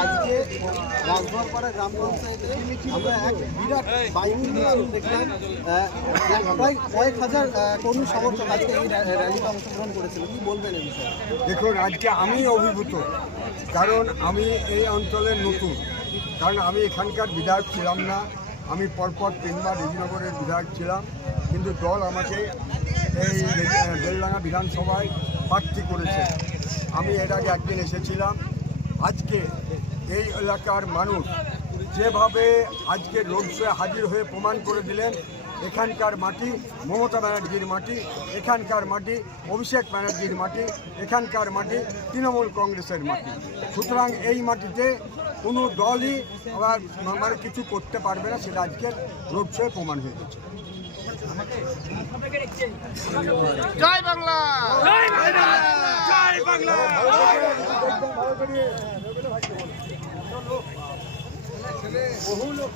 আজকে রাজভরপাড়া গ্রাম পঞ্চায়েতে আমরা এক বিরাট বাইক মিছিল দেখলাম। প্রায় কয়েক হাজার কর্মী সমর্থক আজকে এই র্যালিতে অংশগ্রহণ করেছিল। কি বলবেন এই বিষয়ে? দেখুন, আজকে আমি অভিভূত, কারণ আমি এই অঞ্চলের নতুন, কারণ আমি এখানকার বিধায়ক ছিলাম না। আমি পরপর 3 বার রেজিনগরের বিধায়ক ছিলাম, কিন্তু দল আমাকে এই বেলডাঙ্গা বিধানসভায় প্রার্থী করেছে। আমি এর আগে একদিন এসেছিলাম। আজকে এই এলাকার মানুষ যেভাবে আজকে রোড শোয়ে হাজির হয়ে প্রমাণ করে দিলেন এখানকার মাটি মমতা ব্যানার্জির মাটি, এখানকার মাটি অভিষেক ব্যানার্জির মাটি, এখানকার মাটি তৃণমূল কংগ্রেসের মাটি। সুতরাং এই মাটিতে কোনো দলই আবার মানে কিছু করতে পারবে না, সেটা আজকে রোড শোয়ে প্রমাণ হয়ে গেছে। জয় বাংলা, জয় বাংলা, জয় বাংলা। বহু লোক